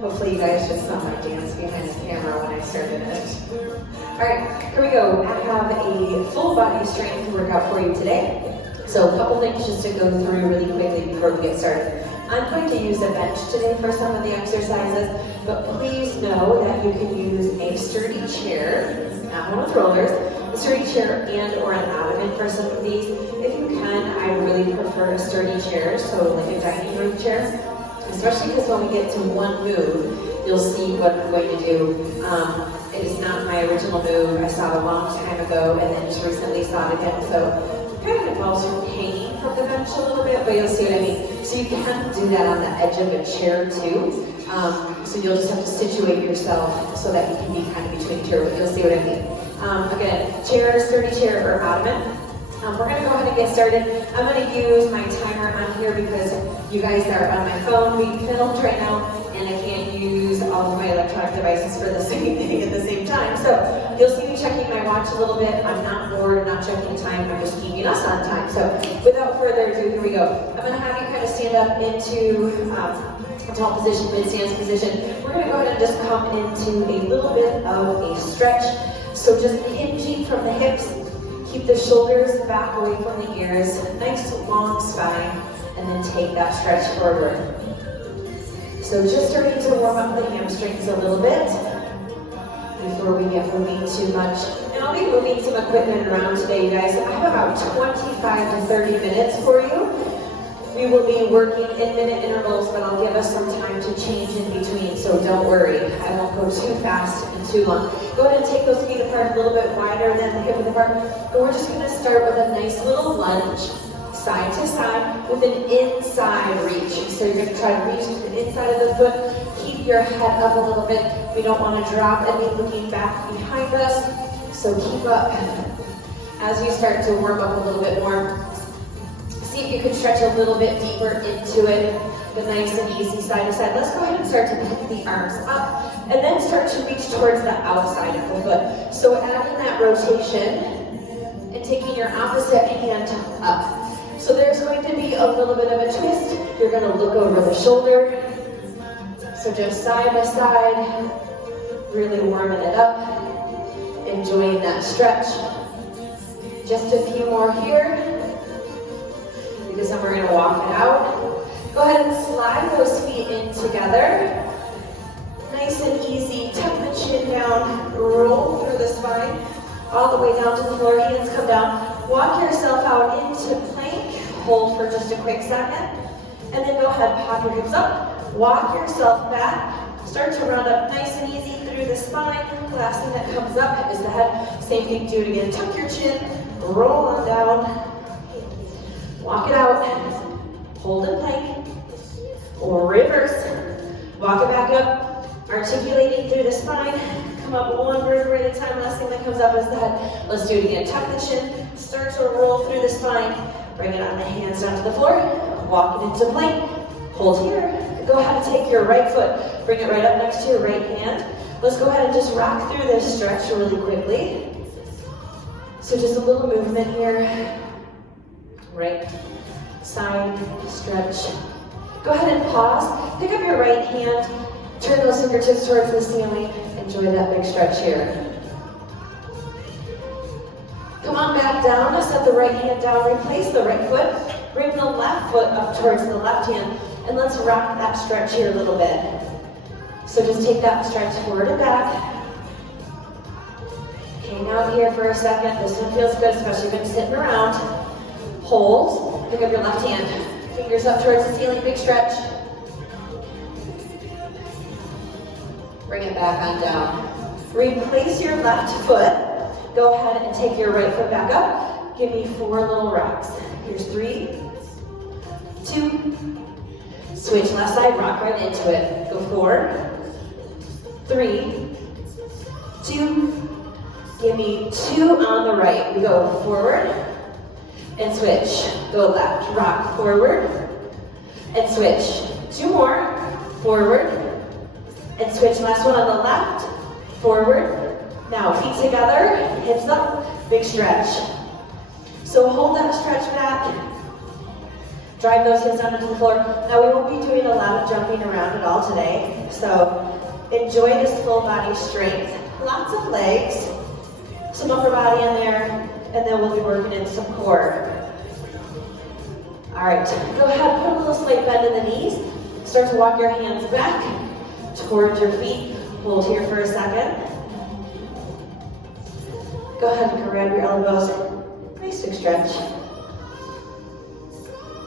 Hopefully you guys just saw my dance behind the camera when I started it. Alright, here we go. I have a full body strength workout for you today. So a couple things just to go through really quickly before we get started. I'm going to use a bench today for some of the exercises, but please know that you can use a sturdy chair, not one with rollers, a sturdy chair and or an ottoman for some of these. If you can, I really prefer a sturdy chair, so like a dining room chair, especially because when we get to one move, you'll see what I'm going to do. It is not my original move. I saw it a long time ago and then just recently saw it again, so kind of involves hanging from the bench a little bit, but you'll see what I mean. So you can do that on the edge of a chair too. So you'll just have to situate yourself so that you can be kind of between two, but you'll see what I mean. Again, chair, sturdy chair, or ottoman. We're going to go ahead and get started. I'm going to use my timer on here because you guys are on my phone being filmed right now, and I can't use all of my electronic devices for the same thing at the same time. So you'll see me checking my watch a little bit. I'm not bored, I'm not checking time, I'm just keeping us on time. So without further ado, here we go. I'm going to have you kind of stand up into a tall position, mid-stance position. We're going to go ahead and just come into a little bit of a stretch. So just hinging from the hips, keep the shoulders back away from the ears, nice long spine, and then take that stretch forward. So just starting to warm up the hamstrings a little bit before we get moving too much. And I'll be moving some equipment around today, you guys. I have about 25 to 30 minutes for you. We will be working in minute intervals, but I'll give us some time to change in between, so don't worry. I won't go too fast and too long. Go ahead and take those feet apart a little bit wider than the hip width apart. But we're just going to start with a nice little lunge, side to side, with an inside reach. So you're going to try to reach to the inside of the foot. Keep your head up a little bit. We don't want to drop any looking back behind us. So keep up. As you start to warm up a little bit more, see if you can stretch a little bit deeper into it, the nice and easy side to side. Let's go ahead and start to pick the arms up and then start to reach towards the outside of the foot. So adding that rotation and taking your opposite hand up. So there's going to be a little bit of a twist. You're going to look over the shoulder. So just side by side, really warming it up, enjoying that stretch. Just a few more here. Because then we're going to walk it out. Go ahead and slide those feet in together. Nice and easy. Tuck the chin down. Roll through the spine. All the way down to the floor. Hands come down. Walk yourself out into plank. Hold for just a quick second. And then go ahead, pop your hips up. Walk yourself back. Start to round up nice and easy through the spine. The last thing that comes up is the head. Same thing, do it again. Tuck your chin. Roll on down. Walk it out, hold in plank, or reverse. Walk it back up, articulating through the spine. Come up one vertebrae at a time. Last thing that comes up is the head. Let's do it again. Tuck the chin, start to roll through the spine. Bring it on the hands down to the floor. Walk it into plank. Hold here. Go ahead and take your right foot. Bring it right up next to your right hand. Let's go ahead and just rock through this stretch really quickly. So just a little movement here. Right side stretch. Go ahead and pause. Pick up your right hand. Turn those fingertips towards the ceiling. Enjoy that big stretch here. Come on back down. Set the right hand down. Replace the right foot. Bring the left foot up towards the left hand. And let's rock that stretch here a little bit. So just take that stretch forward and back. Hang out here for a second. This one feels good, especially when you're sitting around. Hold, pick up your left hand, fingers up towards the ceiling, big stretch. Bring it back on down. Replace your left foot. Go ahead and take your right foot back up. Give me 4 little rocks. Here's 3, 2, switch left side, rock right into it. Go 4, 3, 2, give me 2 on the right. We go forward, and switch. Go left, rock forward, and switch. 2 more, forward, and switch. Last one on the left, forward. Now feet together, hips up, big stretch. So So hold that stretch back. Drive those hips down into the floor. Now we won't be doing a lot of jumping around at all today. So enjoy this full body strength. Lots of legs, some upper body in there, and then we'll be working in some core. All right, go ahead, put a little slight bend in the knees. Start to walk your hands back towards your feet. Hold here for a second. Go ahead and grab your elbows. Nice big stretch.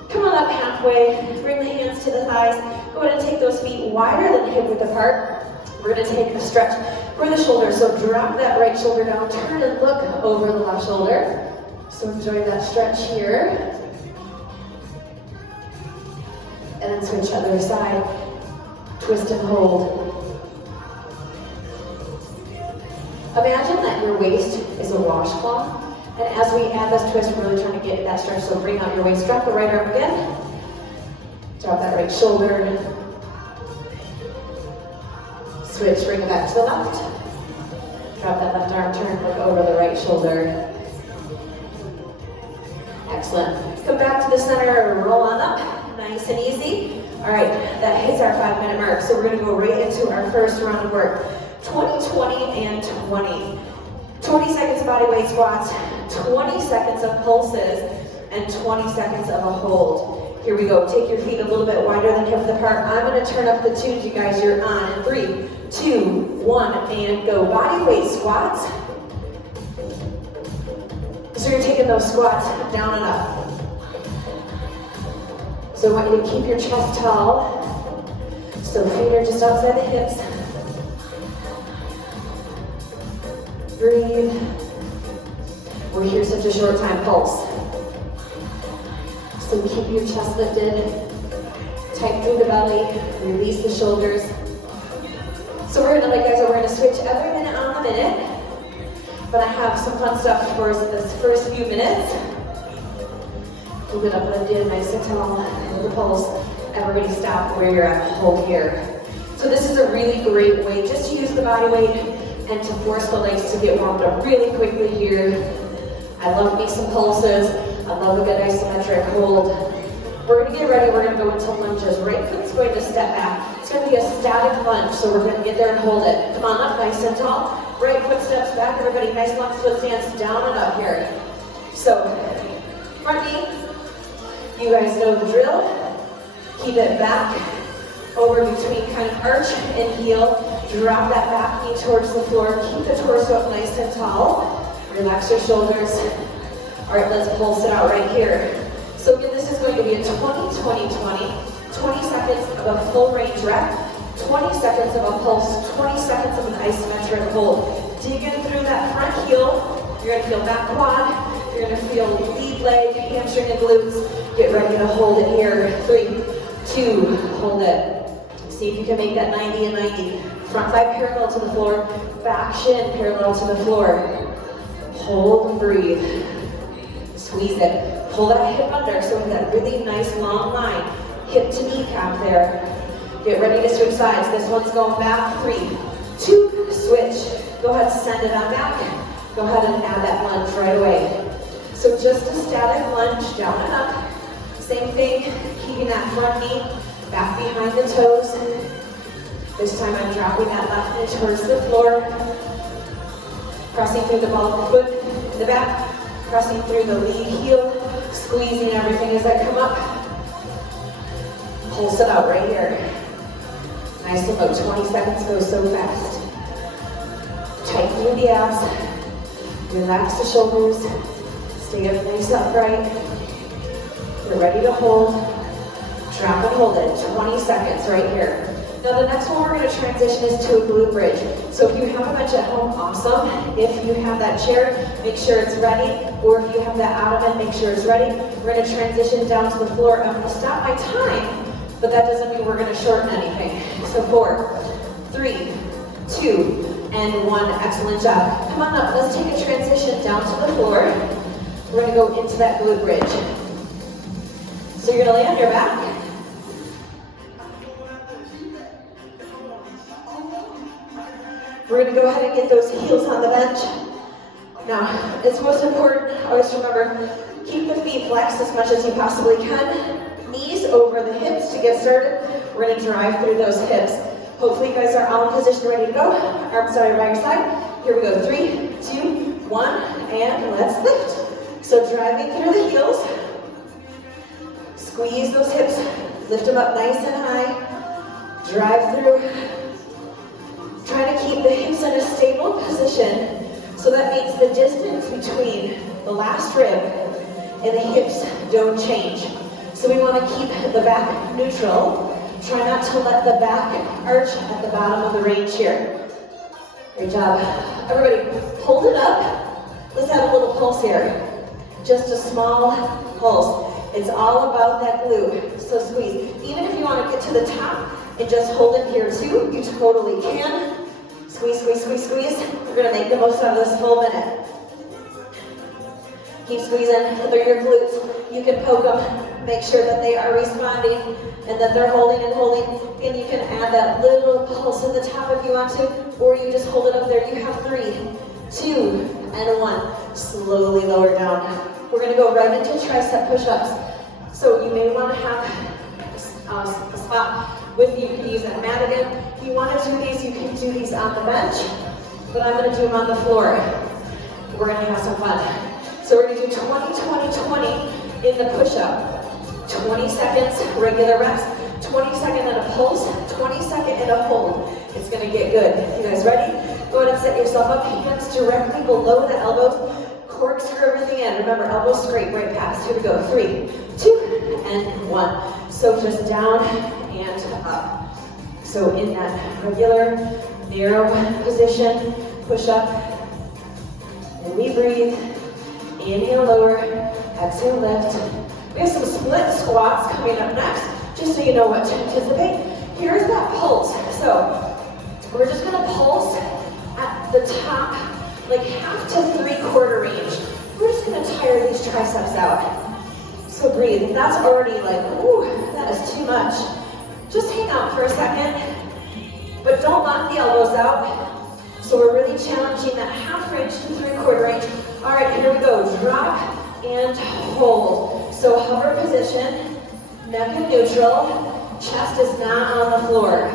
Come on up halfway. Bring the hands to the thighs. Go ahead and take those feet wider than hip width apart. We're going to take a stretch for the shoulders. So drop that right shoulder down. Turn and look over the left shoulder. So enjoy that stretch here. And then switch other side. Twist and hold. Imagine that your waist is a washcloth. And as we add this twist, we're really trying to get that stretch. So bring out your waist. Drop the right arm again. Drop that right shoulder. Switch, bring it back to the left. Drop that left arm, turn, look over the right shoulder. Excellent. Come back to the center, roll on up. Nice and easy. All right, that hits our 5-minute mark. So we're going to go right into our first round of work. 20, 20, and 20. 20 seconds of body weight squats, 20 seconds of pulses, and 20 seconds of a hold. Here we go. Take your feet a little bit wider than hip width apart. I'm going to turn up the tunes, you guys. You're on in 3, 2, 1, and go. Body weight squats. So you're taking those squats down and up. So I want you to keep your chest tall. So feet are just outside the hips. Breathe. We're here such a short time. Pulse. So keep your chest lifted. Tight through the belly. Release the shoulders. So we're gonna, guys, we're gonna switch every minute on the minute. But I have some fun stuff for us in this first few minutes. Hold it up what I did, nice and tall. Hold the pulse. Everybody stop where you're at. Hold here. So this is a really great way just to use the body weight and to force the legs to get warmed up really quickly here. I love me some pulses. I love a good isometric hold. We're gonna get ready, we're gonna go into lunges. Right foot's going to step back. It's gonna be a static lunge, so we're gonna get there and hold it. Come on up, nice and tall. Right foot steps back, everybody, nice long split stance, down and up here. So, front knee, you guys know the drill. Keep it back, over between kind of arch and heel. Drop that back knee towards the floor. Keep the torso up nice and tall. Relax your shoulders. All right, let's pulse it out right here. So again, this is going to be a 20, 20, 20. 20 seconds of a full range rep. 20 seconds of a pulse. 20 seconds of an isometric hold. Dig in through that front heel. You're going to feel back quad. You're going to feel lead leg, hamstring, and glutes. Get ready to hold it here. 3, 2, hold it. See if you can make that 90 and 90. Front thigh parallel to the floor, back shin parallel to the floor. Hold and breathe. Squeeze it. Pull that hip under so we have that really nice long line. Hip to kneecap there. Get ready to switch sides. This one's going back. 3, 2, switch. Go ahead, send it on back. Go ahead and add that lunge right away. So just a static lunge, down and up. Same thing, keeping that front knee back behind the toes. This time I'm dropping that left knee towards the floor. Pressing through the ball of the foot in the back. Pressing through the lead heel. Squeezing everything as I come up. Pulse it out right here. Nice and low. 20 seconds goes so fast. Tighten through the abs. Relax the shoulders. Stay up nice upright. We're ready to hold. Drop and hold it. 20 seconds right here. Now the next one we're going to transition is to a glute bridge. So if you have a bench at home, awesome. If you have that chair, make sure it's ready. Or if you have that ottoman, make sure it's ready. We're going to transition down to the floor. I'm going to stop my time, but that doesn't mean we're going to shorten anything. So 4, 3, 2, and 1. Excellent job. Come on up. Let's take a transition down to the floor. We're going to go into that glute bridge. So you're going to lay on your back. We're going to go ahead and get those heels on the bench. Now, it's most important, always remember, Keep the feet flexed as much as you possibly can. Knees over the hips to get started. We're going to drive through those hips. Hopefully you guys are all in position, ready to go. Arms out by your side. Here we go. 3, 2, 1, and let's lift. So driving through the heels. Squeeze those hips. Lift them up nice and high. Drive through. Try to keep the hips in a stable position. So that means the distance between the last rib and the hips don't change. So we want to keep the back neutral. Try not to let the back arch at the bottom of the range here. Great job. Everybody, hold it up. Let's have a little pulse here. Just a small pulse. It's all about that glute. So squeeze. Even if you want to get to the top and just hold it here too, you totally can. Squeeze, squeeze, squeeze, squeeze. We're going to make the most out of this full minute. Keep squeezing through your glutes. You can poke them, make sure that they are responding and that they're holding and holding. And you can add that little pulse at the top if you want to, or you just hold it up there. You have 3, 2, and 1. Slowly lower down. We're going to go right into tricep push-ups. So you may want to have a spot with you. You can use that mat again. If you want to do these, you can do these on the bench, but I'm going to do them on the floor. We're going to have some fun. So we're going to do 20, 20, 20 in the push-up. 20 seconds, regular reps. 20 second and a pulse. 20 second and a hold. It's going to get good. You guys ready? Go ahead and set yourself up. Hands directly below the elbows. Corkscrew everything in. Remember, elbows straight, right past. Here we go. 3, 2, and 1. So just down and up. So in that regular, narrow position, push up. And we breathe. Inhale, lower. Exhale, lift. We have some split squats coming up next, just so you know what to anticipate. Here's that pulse. So we're just going to pulse at the top, like half to 3/4 range. We're just going to tire these triceps out. So breathe. If that's already like, ooh, that is too much, just hang out for a second, but don't lock the elbows out. So we're really challenging that half range to 3/4 range. All right, here we go. Drop and hold. So hover position, neck in neutral, chest is not on the floor.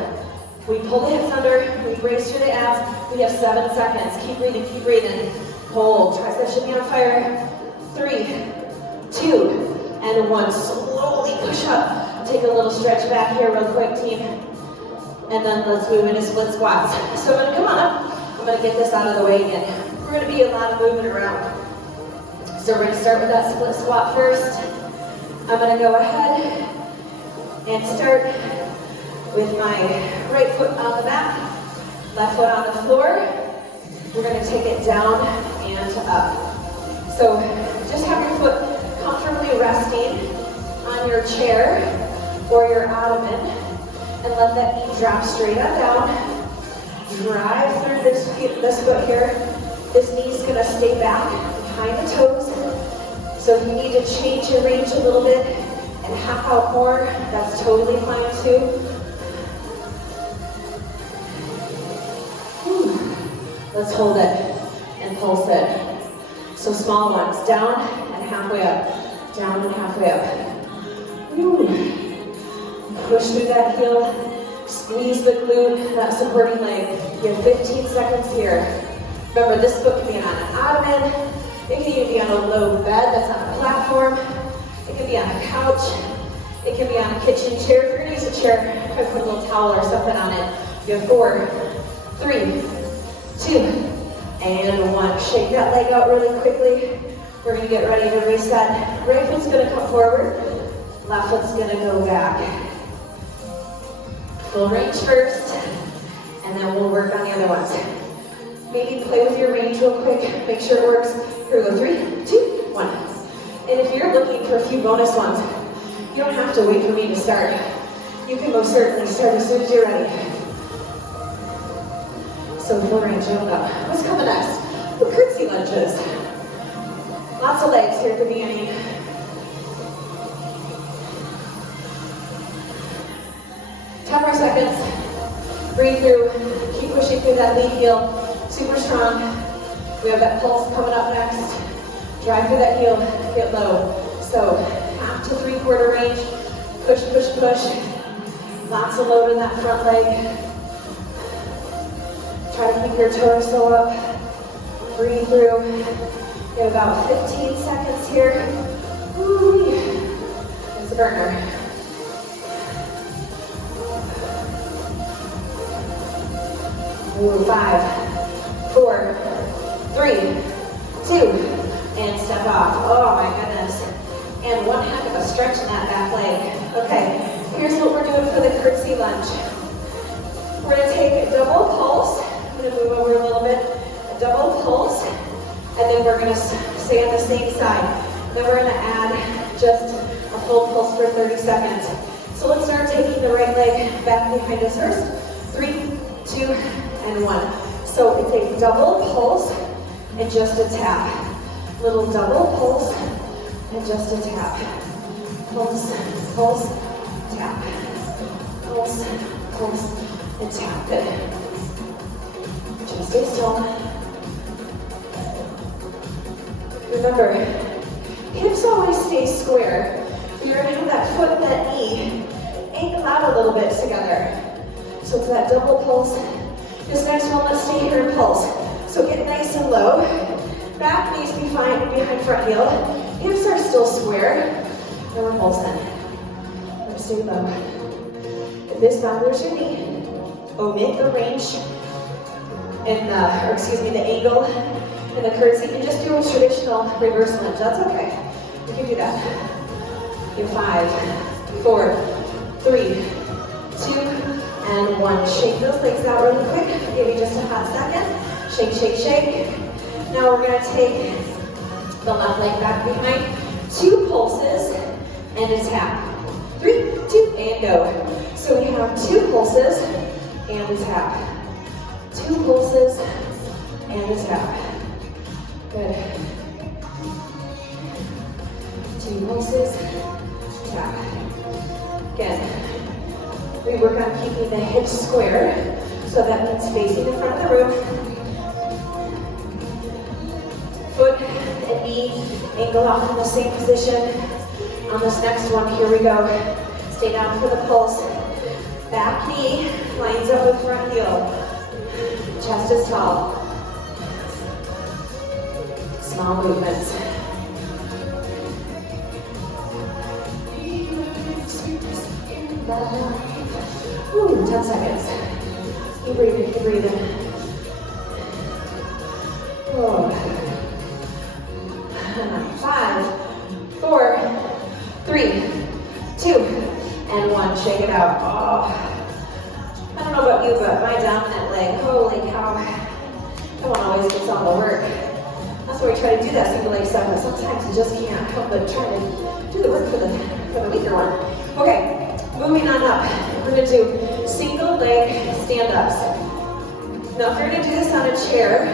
We pull the hips under, we brace through the abs. We have 7 seconds. Keep breathing, keep breathing. Hold. Tricep should be on fire. 3, 2, and 1. Slowly push up. Take a little stretch back here real quick, team. And then let's move into split squats. So I'm gonna come on up. I'm gonna get this out of the way again. We're gonna be a lot of movement around. So we're gonna start with that split squat first. I'm gonna go ahead and start with my right foot on the mat, left foot on the floor. We're gonna take it down and up. So just have your foot comfortably resting on your chair or your ottoman, and let that knee drop straight up down. Drive through this foot here. This knee's gonna stay back behind the toes. So if you need to change your range a little bit and half out more, that's totally fine too. Let's hold it and pulse it. So small ones, down and halfway up, down and halfway up. Push through that heel, squeeze the glute, that supporting leg. You have 15 seconds here. Remember, this foot can be on an ottoman. It can even be on a low bed that's on a platform. It can be on a couch. It can be on a kitchen chair. If you're going to use a chair, try to put a little towel or something on it. You have 4, 3, 2, and 1. Shake that leg out really quickly. We're going to get ready to reset. Right foot's going to come forward. Left foot's going to go back. Full range first, and then we'll work on the other ones. Maybe play with your range real quick. Make sure it works. Here we go. 3, 2, 1. And if you're looking for a few bonus ones, you don't have to wait for me to start. You can most certainly start as soon as you're ready. So full range, jump up. What's coming next? The curtsy lunges. Lots of legs here at the beginning. Ten more seconds. Breathe through. Keep pushing through that lead heel. Super strong. We have that pulse coming up next. Drive through that heel, get low. So half to 3/4 range, push, push, push. Lots of load in that front leg. Try to keep your torso up. Breathe through. We have about 15 seconds here. Woo-wee. It's a burner. Ooh, 5, 4, 3, 2, and step off. Oh my goodness. And one heck of a stretch in that back leg. Okay, here's what we're doing for the curtsy lunge. We're gonna take a double pulse. I'm gonna move over a little bit. A double pulse, and then we're gonna stay on the same side. Then we're gonna add just a full pulse for 30 seconds. So let's start taking the right leg back behind us first. 3, 2, and 1. So it's a double pulse and just a tap. Little double pulse and just a tap. Pulse, pulse, tap. Pulse, pulse, and tap. Good. Just stay still. Remember, hips always stay square. You're going to have that foot and that knee angle out a little bit together. So it's that double pulse. This next one, let's stay here in pulse. So get nice and low. Back knees behind front heel. Hips are still square. And we're pulsing. We're stay low. If this bothers your knee, omit the range in the angle in the curtsy, and just do a traditional reverse lunge. That's okay. You can do that. In 5, 4, 3, 2, and 1. Shake those legs out really quick. Give you just a hot second. Shake, shake, shake. Now we're going to take the left leg back behind. 2 pulses and a tap. 3, 2, and go. So we have 2 pulses and a tap. 2 pulses and a tap. Good. 2 pulses, tap. Again, we work on keeping the hips square, so that means facing the front of the room. Foot and knee angle off in the same position. On this next one, here we go. Stay down for the pulse. Back knee lines up with front heel. Chest is tall. Small movements. Ooh, 10 seconds. Keep breathing, keep breathing. Oh. 5, 4, 3, 2, and 1. Shake it out. Oh. I don't know about you, but my dominant leg, holy cow, that one always gets all the work. That's why we try to do that single leg stuff, but sometimes you just can't help but try to do the work for the weaker one. Okay, moving on up. We're going to do single leg stand-ups. Now if you're going to do this on a chair,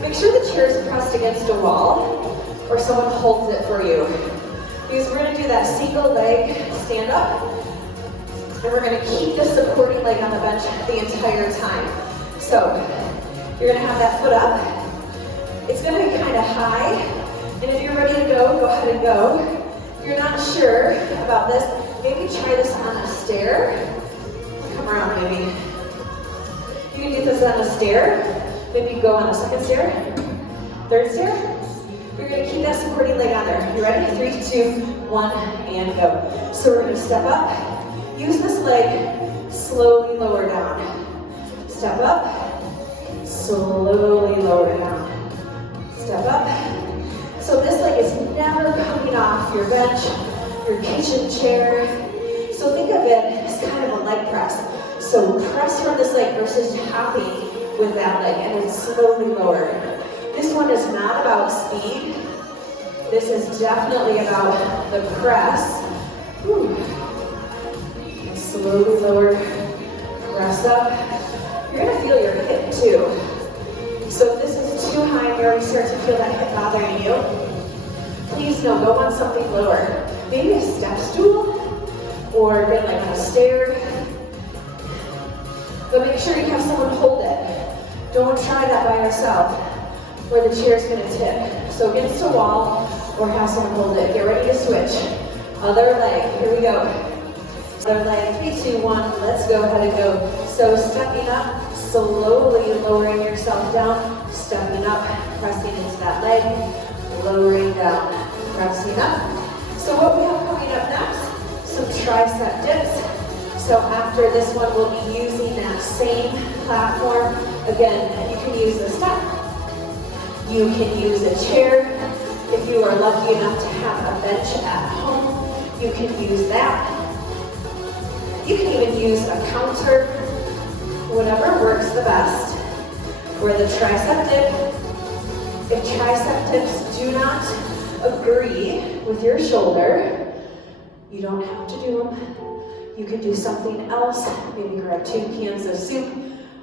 make sure the chair is pressed against a wall or someone holds it for you. Because we're going to do that single leg stand-up, and we're going to keep the supporting leg on the bench the entire time. So you're going to have that foot up. It's going to be kind of high, and if you're ready to go, go ahead and go. If you're not sure about this, maybe try this on a stair. Come around, maybe. You can do this on a stair. Maybe go on a second stair, third stair. You're going to keep that supporting leg on there. You ready? 3, 2, 1, and go. So we're going to step up. Use this leg, slowly lower down. Step up, slowly lower down. Step up. So this leg is never coming off your bench, your kitchen chair. So think of it as kind of a leg press. So press from this leg versus hopping with that leg, and then slowly lower. This one is not about speed. This is definitely about the press. Whew. Slowly lower, press up. You're going to feel your hip too. So if this is too high and you already start to feel that hip bothering you, please no, go on something lower. Maybe a step stool, or again like on a stair. But make sure you have someone hold it. Don't try that by yourself, where the chair's going to tip. So against a wall or have someone hold it. Get ready to switch. Other leg, here we go. Other leg, 3, 2, 1, let's go ahead and go. So stepping up, slowly lowering yourself down, stepping up, pressing into that leg, lowering down, pressing up. So what we have coming up next, some tricep dips. So after this one, we'll be using that same platform. Again, you can use a step. You can use a chair. If you are lucky enough to have a bench at home, you can use that. You can even use a counter, whatever works the best. For the tricep dip, if tricep dips do not agree with your shoulder, you don't have to do them. You can do something else, maybe grab 2 cans of soup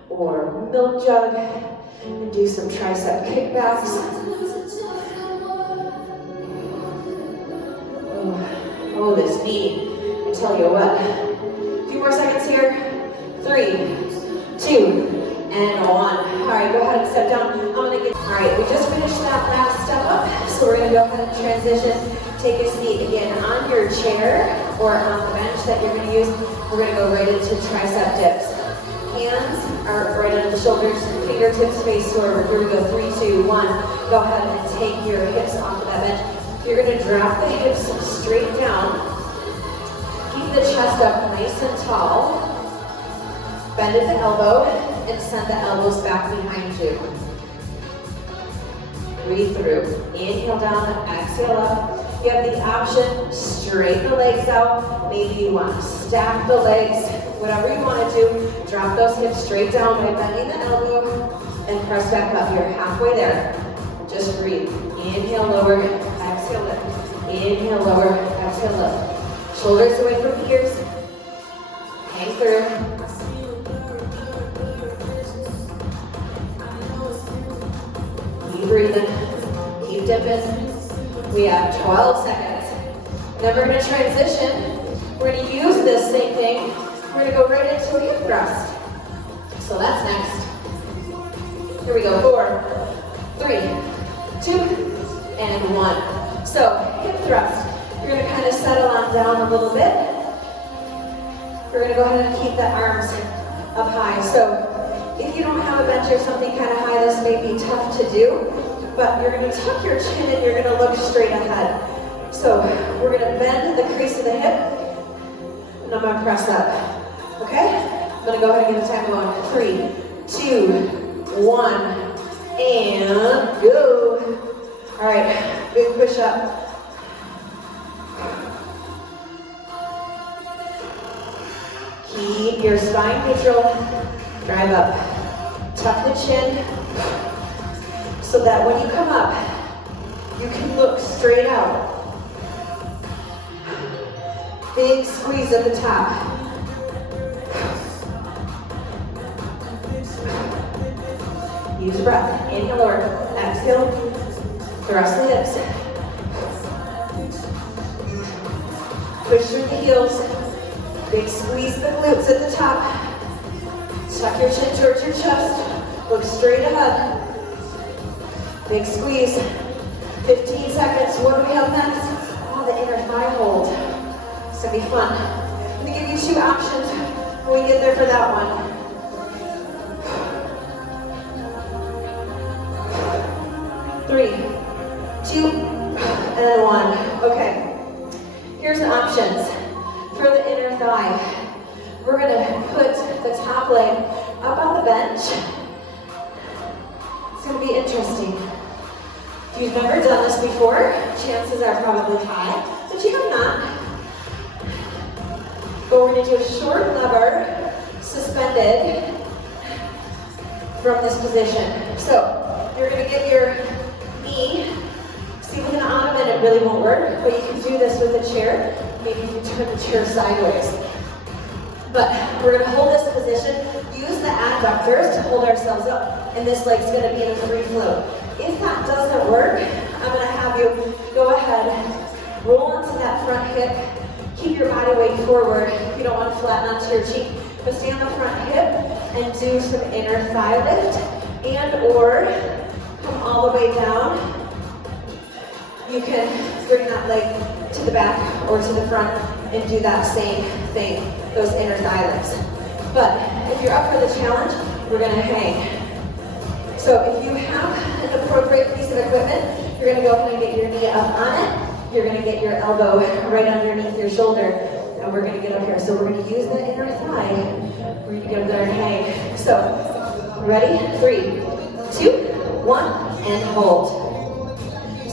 or milk jug and do some tricep kickbacks. Oh, this knee, I tell you what. A few more seconds here. 3, 2, and 1. All right, go ahead and step down. All right, we just finished that last step up, so we're gonna go ahead and transition. Take a seat again on your chair or on the bench that you're gonna use. We're gonna go right into tricep dips. Hands are right under the shoulders, fingertips face forward. Here we go, 3, 2, 1. Go ahead and take your hips off of that bench. You're gonna drop the hips straight down. Keep the chest up nice and tall. Bend at the elbow and send the elbows back behind you. Breathe through. Inhale down, exhale up. You have the option, straighten the legs out. Maybe you want to stack the legs. Whatever you want to do, drop those hips straight down by bending the elbow and press back up. You're halfway there. Just breathe. Inhale, lower, exhale, lift. Inhale, lower, exhale, lift. Shoulders away from the ears. Hang through. Keep breathing. Keep dipping. We have 12 seconds. Then we're going to transition. We're going to use this same thing. We're going to go right into a hip thrust. So that's next. Here we go. 4, 3, 2, and 1. So hip thrust. You're going to kind of settle on down a little bit. We're going to go ahead and keep the arms up high. So if you don't have a bench or something kind of high, this may be tough to do. But you're going to tuck your chin and you're going to look straight ahead. So we're going to bend the crease of the hip, and I'm going to press up. Okay? I'm going to go ahead and give it time going. 3, 2, 1, and go. All right, big push up. Keep your spine neutral. Drive up. Tuck the chin, so that when you come up, you can look straight out. Big squeeze at the top. Use your breath. Inhale, lower. Exhale. Thrust the hips. Push through the heels. Big squeeze the glutes at the top. Tuck your chin towards your chest. Look straight ahead. Big squeeze. 15 seconds. What do we have next? Oh, the inner thigh hold. It's gonna be fun. I'm gonna give you 2 options when we get there for that one. 3, 2, and 1. Okay. Here's the options for the inner thigh. We're gonna put the top leg up on the bench. It's gonna be interesting. If you've never done this before, chances are probably high, but you have not. But we're gonna do a short lever, suspended from this position. So you're gonna get your knee, see with an ottoman it really won't work, but you can do this with a chair. Maybe you can turn the chair sideways. But we're gonna hold this position, use the adductors to hold ourselves up, and this leg's gonna be in a free flow. If that doesn't work, I'm gonna have you go ahead, roll onto that front hip, keep your body weight forward. You don't want to flatten onto your cheek, but stay on the front hip and do some inner thigh lift, and or come all the way down, you can bring that leg to the back or to the front and do that same thing, those inner thigh lifts. But if you're up for the challenge, we're gonna hang. So if you have an appropriate piece of equipment, you're gonna go ahead and get your knee up on it. You're gonna get your elbow right underneath your shoulder, and we're gonna get up here. So we're gonna use the inner thigh. We're gonna get up there and hang. So, ready? 3, 2, 1, and hold.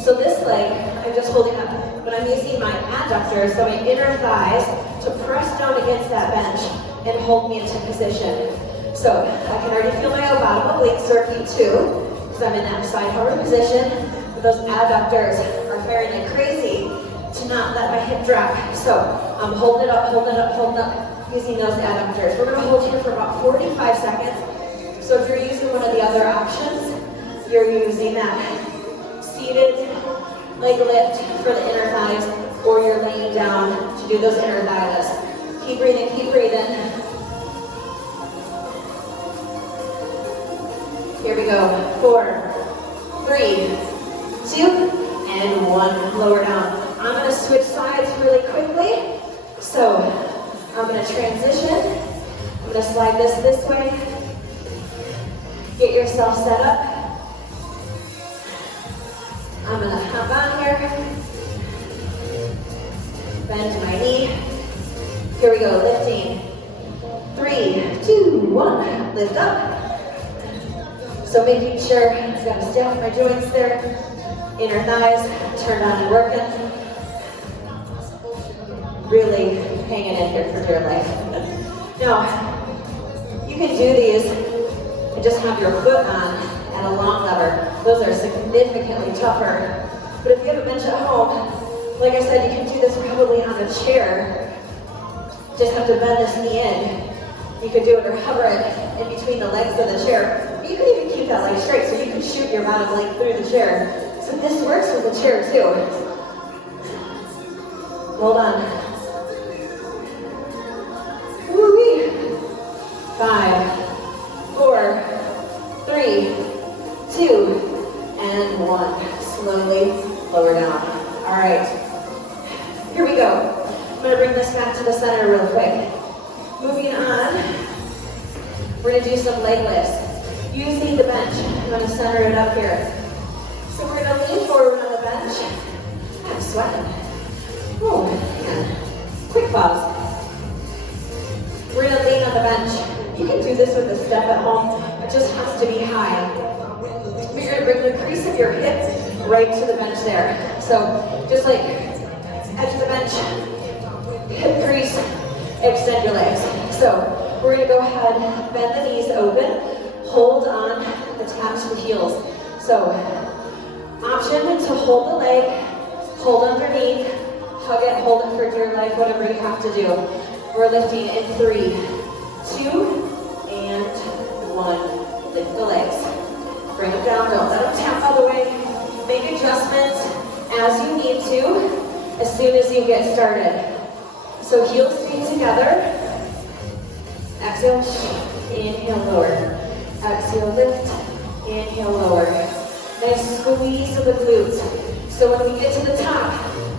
So this leg, I'm just holding up, but I'm using my adductors, so my inner thighs, to press down against that bench and hold me into position. So I can already feel my bottom obliques working too, because I'm in that side hover position. But those adductors are firing like crazy to not let my hip drop. So I'm holding it up, holding it up, holding it up, using those adductors. We're going to hold here for about 45 seconds. So if you're using one of the other options, you're using that seated leg lift for the inner thighs, or you're laying down to do those inner thigh lifts. Keep breathing, keep breathing. Here we go. 4, 3, 2, and 1. Lower down. I'm going to switch sides really quickly. So I'm going to transition. I'm going to slide this way. Get yourself set up. I'm going to hop on here. Bend my knee. Here we go. Lifting. 3, 2, 1. Lift up. So making sure I've got to stay off my joints there. Inner thighs turned on and working. Really hanging in here for dear life. Now, you can do these and just have your foot on at a long lever. Those are significantly tougher. But if you have a bench at home, like I said, you can do this probably on a chair. Just have to bend this knee in. You could do it or hover it in between the legs of the chair. You can even keep that leg straight, so you can shoot your bottom leg through the chair. So this works with the chair too. Hold on. Woo-wee. 5, 4, 3, 2, and 1. Slowly lower down. All right. Here we go. I'm going to bring this back to the center real quick. Moving on, we're going to do some leg lifts. Using the bench, I'm going to center it up here. So we're going to lean forward on the bench. I'm sweating. Oh, man. Quick pause. We're going to lean on the bench. You can do this with a step at home. It just has to be high. But you're going to bring the crease of your hip right to the bench there. So just like edge of the bench, hip crease, extend your legs. So we're going to go ahead, bend the knees open. Hold on, attach the heels. So, option to hold the leg, hold underneath, hug it, hold it for dear life, whatever you have to do. We're lifting in 3, 2, and 1. Lift the legs. Bring them down, don't let them tap all the way. Make adjustments as you need to, as soon as you get started. So heels feet together. Exhale, inhale, lower. Exhale, lift, inhale, lower. Nice squeeze of the glutes. So when we get to the top,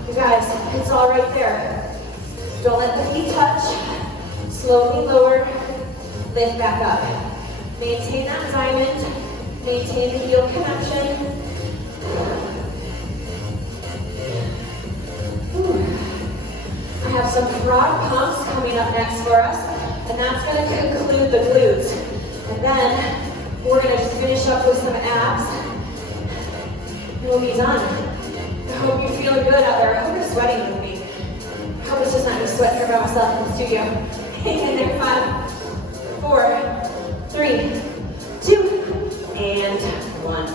you guys, it's all right there. Don't let the feet touch. Slowly lower, lift back up. Maintain that diamond. Maintain the heel connection. I have some frog pumps coming up next for us, and that's going to conclude the glutes. And then we're going to just finish up with some abs. We'll be done. I hope you're feeling good out there. I hope you're sweating with me. I hope it's just not me sweating here by myself in the studio. Hang in there. 5, 4, 3, 2, and 1.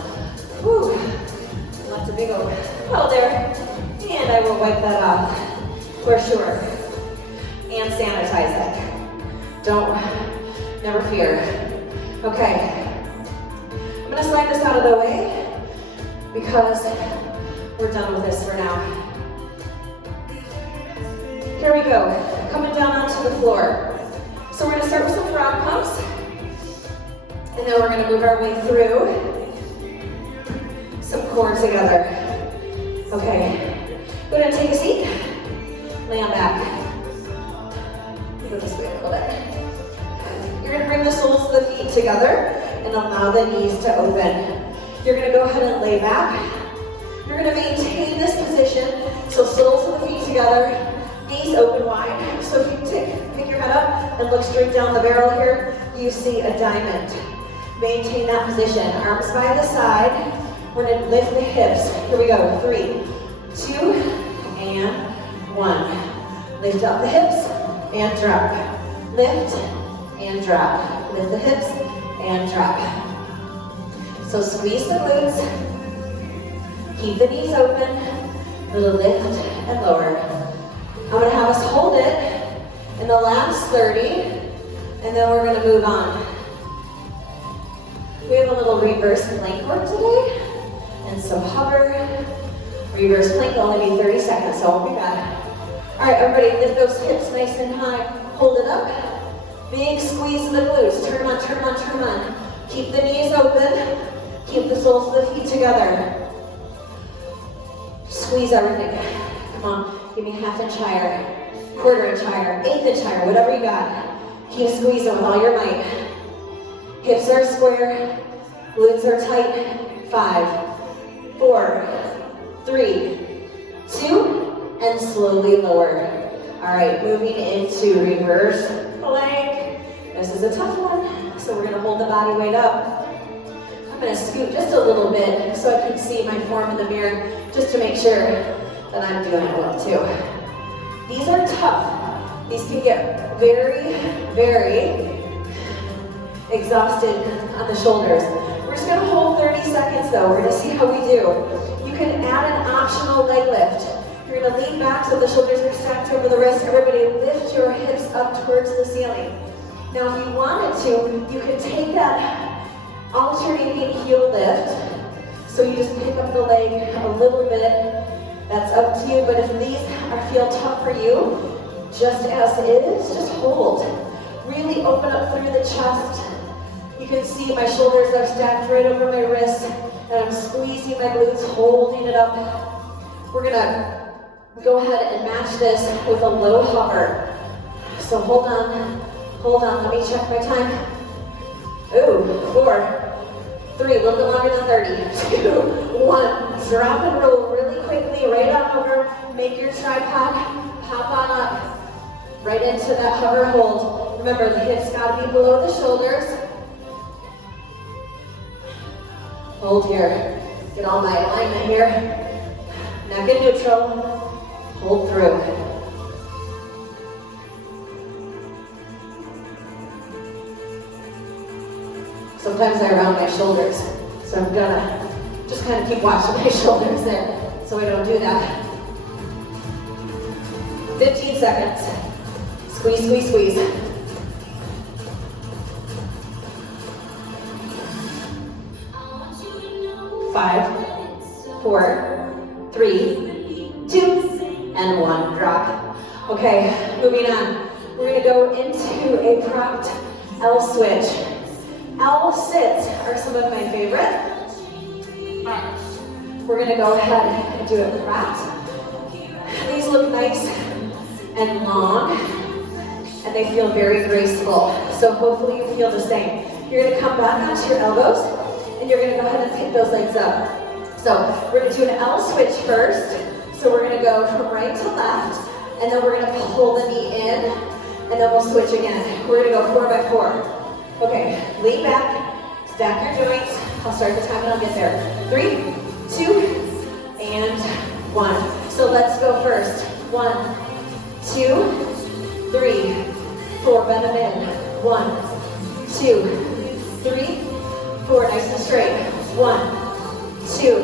Whew. Lots of big old puddle there. And I will wipe that off for sure. And sanitize it. Never fear. Okay, I'm going to slide this out of the way because we're done with this for now. Here we go, coming down onto the floor. So we're going to start with some frog pumps, and then we're going to move our way through some core together. Okay, go ahead and take a seat. Lay on back. Go this way a little bit. You're gonna bring the soles of the feet together and allow the knees to open. You're gonna go ahead and lay back. You're gonna maintain this position, so soles of the feet together, knees open wide. So if you pick your head up and look straight down the barrel here, you see a diamond. Maintain that position. Arms by the side. We're gonna lift the hips. Here we go. 3, 2, and 1. Lift up the hips and drop. Lift and drop. Lift the hips and drop. So squeeze the glutes. Keep the knees open. Little lift and lower. I'm going to have us hold it in the last 30, and then we're going to move on. We have a little reverse plank work today, and so hover. Reverse plank will only be 30 seconds, so I'll be back. All right, everybody, lift those hips nice and high. Hold it up. Big squeeze in the glutes. Turn on, turn on, turn on. Keep the knees open. Keep the soles of the feet together. Squeeze everything. Come on, give me half inch higher, quarter inch higher, eighth inch higher, whatever you got. Keep squeezing with all your might. Hips are square, glutes are tight. 5, 4, 3, 2, and slowly lower. All right, moving into reverse plank. This is a tough one, so we're gonna hold the body weight up. I'm gonna scoot just a little bit so I can see my form in the mirror, just to make sure that I'm doing it well too. These are tough. These can get very, very exhausted on the shoulders. We're just gonna hold 30 seconds though. We're gonna see how we do. You can add an optional leg lift. You're gonna lean back so the shoulders are stacked over the wrists. Everybody lift your hips up towards the ceiling. Now if you wanted to, you could take that alternating heel lift. So you just pick up the leg a little bit. That's up to you, but if these feel tough for you, just as is, just hold. Really open up through the chest. You can see my shoulders are stacked right over my wrists, and I'm squeezing my glutes, holding it up. We're gonna go ahead and match this with a low hover. So hold on, let me check my time. Ooh, 4, 3, a little bit longer than 30, 2, 1. Drop and roll really quickly, right on over. Make your tripod, pop on up, right into that hover hold. Remember, the hips gotta be below the shoulders. Hold here, get all my alignment here. Neck in neutral, hold through. Sometimes I round my shoulders, so I'm gonna just kind of keep watching my shoulders there, so I don't do that. 15 seconds. Squeeze, squeeze, squeeze. 5, 4, 3, 2, and 1. Drop. Okay, moving on. We're gonna go into a propped L switch. L sits are some of my favorite. We're gonna go ahead and do it propped. These look nice and long, and they feel very graceful. So hopefully you feel the same. You're gonna come back onto your elbows, and you're gonna go ahead and pick those legs up. So we're gonna do an L switch first. So we're gonna go from right to left, and then we're gonna pull the knee in, and then we'll switch again. We're gonna go 4 by 4. Okay, lean back, stack your joints. I'll start the time and I'll get there. 3, 2, and 1. So let's go first. 1, 2, 3, 4. Bend them in. 1, 2, 3, 4. Nice and straight. 1, 2.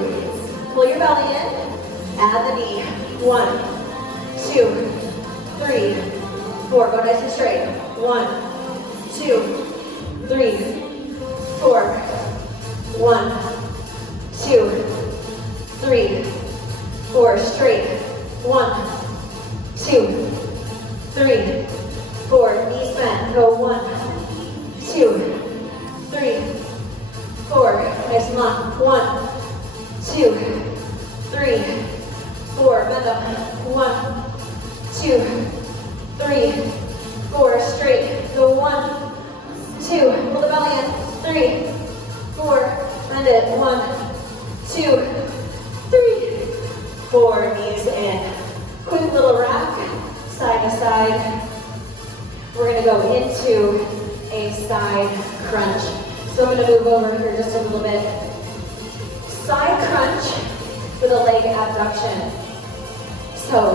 Pull your belly in. Add the knee. 1, 2, 3, 4. Go nice and straight. 1, 2, 3, 4. 1, 2, 3, 4. Straight. 1, 2, 3, 4. Knees bent. Go 1, 2, 3, 4. Nice and long. 1, 2, 3, 4, bend them. 1, 2, 3, 4, straight. Go 1, 2, pull the belly in. 3, 4, bend it. 1, 2, 3, 4, knees in. Quick little rock, side to side. We're gonna go into a side crunch. So I'm gonna move over here just a little bit. Side crunch with a leg abduction. So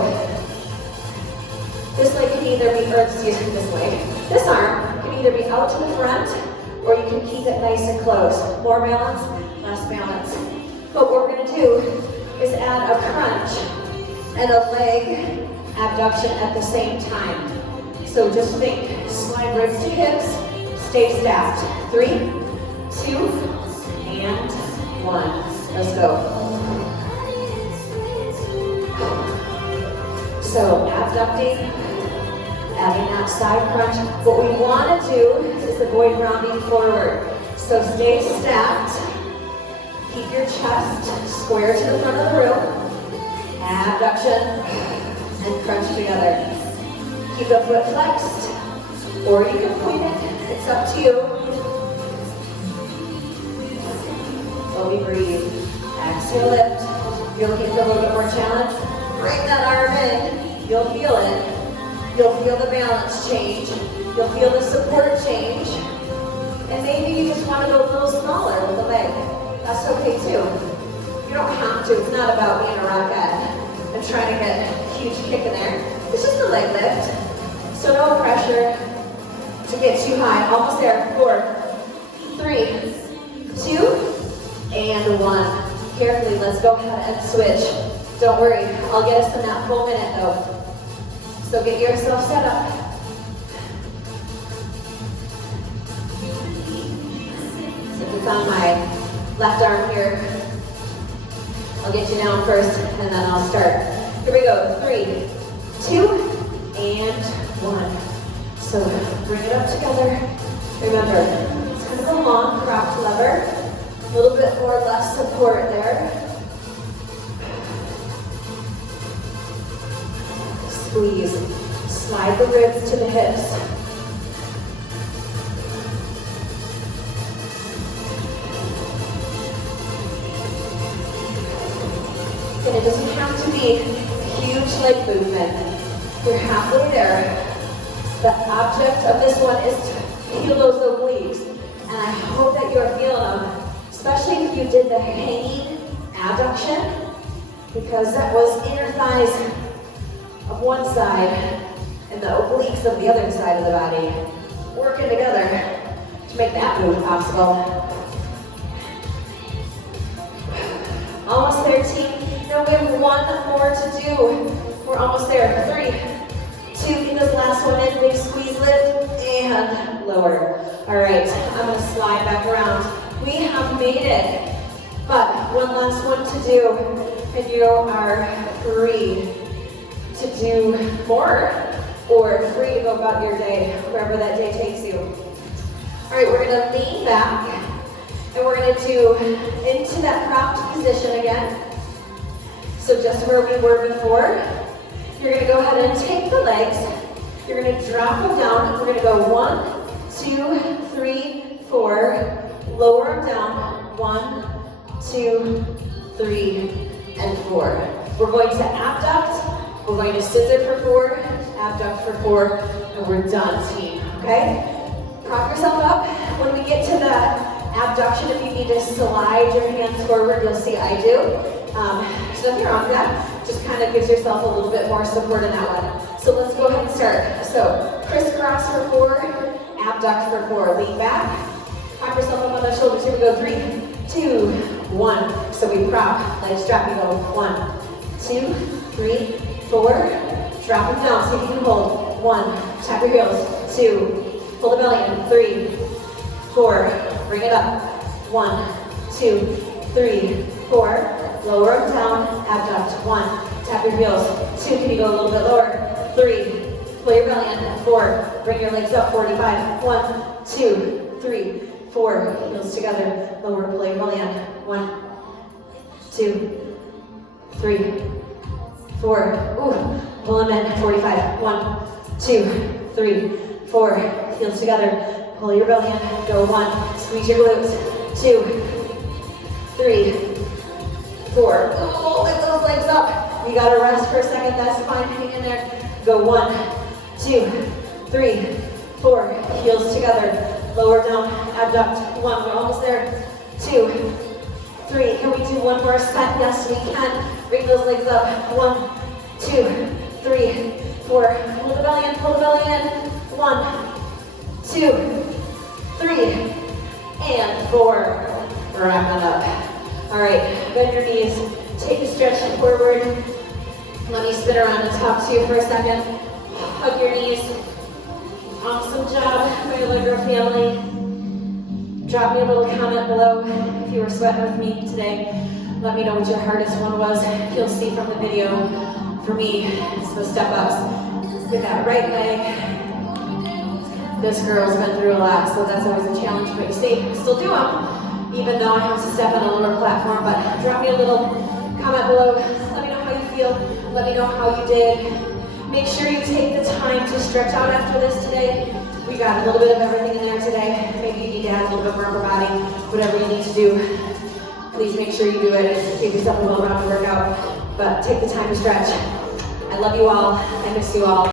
this leg can either be, or excuse me, this leg. This arm can either be out to the front, or you can keep it nice and close. More balance, less balance. But what we're gonna do is add a crunch and a leg abduction at the same time. So just think, slide ribs to hips, stay stacked. 3, 2, and 1. Let's go. So abducting, adding that side crunch. What we want to do is avoid rounding forward. So stay stacked. Keep your chest square to the front of the room. Abduction and crunch together. Keep the foot flexed, or you can point it. It's up to you. Slowly breathe. Exhale, lift. If you're looking for a little bit more challenge, bring that arm in. You'll feel it. You'll feel the balance change. You'll feel the support change. And maybe you just want to go a little smaller with the leg. That's okay too. You don't have to. It's not about being a rocket and trying to get a huge kick in there. It's just a leg lift. So no pressure to get too high. Almost there. 4, 3, 2, and 1. Carefully, let's go ahead and switch. Don't worry, I'll get us in that full minute though. So get yourself set up. Since it's on my left arm here, I'll get you down first and then I'll start. Here we go. 3, 2, and 1. So bring it up together. Remember, it's kind of a long cropped lever. A little bit more less support there. Squeeze. Slide the ribs to the hips. And it doesn't have to be a huge leg movement. You're halfway there. The object of this one is to feel those obliques. And I hope that you're feeling them, especially if you did the hanging abduction, because that was inner thighs of one side and the obliques of the other side of the body working together to make that move possible. Almost there, team. Now we have one more to do. We're almost there. 3, 2, get this last one in. Big squeeze, lift, and lower. All right, I'm gonna slide back around. We have made it, but one last one to do, and you are free to do more, or free to go about your day, wherever that day takes you. All right, we're gonna lean back, and we're gonna do into that propped position again. So just where we were before, you're gonna go ahead and take the legs, you're gonna drop them down, we're gonna go 1, 2, 3, 4, lower them down, 1, 2, 3, and 4. We're going to abduct, we're going to scissor for 4, abduct for 4, and we're done, team, okay? Prop yourself up. When we get to the abduction, if you need to slide your hands forward, you'll see I do. So nothing wrong with that. Just kind of gives yourself a little bit more support in that one. So let's go ahead and start. So crisscross for 4, abduct for 4. Lean back. Prop yourself up on the shoulders. Here we go. 3, 2, 1. So we prop. Legs drop. You go 1, 2, 3, 4. Drop them down so you can hold. 1. Tap your heels. 2. Pull the belly in. 3, 4. Bring it up. 1, 2, 3, 4. Lower them down. Abduct. 1. Tap your heels. 2. Can you go a little bit lower? 3. Pull your belly in. 4. Bring your legs up. 45. 1, 2, 3, 4. Heels together. Lower. Pull your belly in. 1, 2, 3, 4. Ooh, pull them in. 45. 1, 2, 3, 4. Heels together. Pull your belly in. Go 1. Squeeze your glutes. 2, 3, 4. Oh, lift those legs up. You gotta rest for a second. That's fine. Hang in there. Go 1, 2, 3, 4. Heels together. Lower down. Abduct. 1. We're almost there. 2, 3. Can we do one more set? Yes, we can. Bring those legs up. 1, 2, 3, 4. Pull the belly in. Pull the belly in. 1, 2, 3, and 4. Wrap it up. All right, bend your knees. Take a stretch forward. Let me spin around and talk to you for a second. Hug your knees. Awesome job, my Allegro family. Drop me a little comment below if you were sweating with me today. Let me know what your hardest one was. You'll see from the video. For me, it's the step ups with that right leg. This girl's been through a lot, so that's always a challenge, but you still do them, even though I have to step on a lower platform. But drop me a little comment below. Let me know how you feel. Let me know how you did. Make sure you take the time to stretch out after this today. We got a little bit of everything in there today. Maybe you need to add a little bit more upper body, whatever you need to do. Please make sure you do it. Give yourself a little round of workout, but take the time to stretch. I love you all. I miss you all.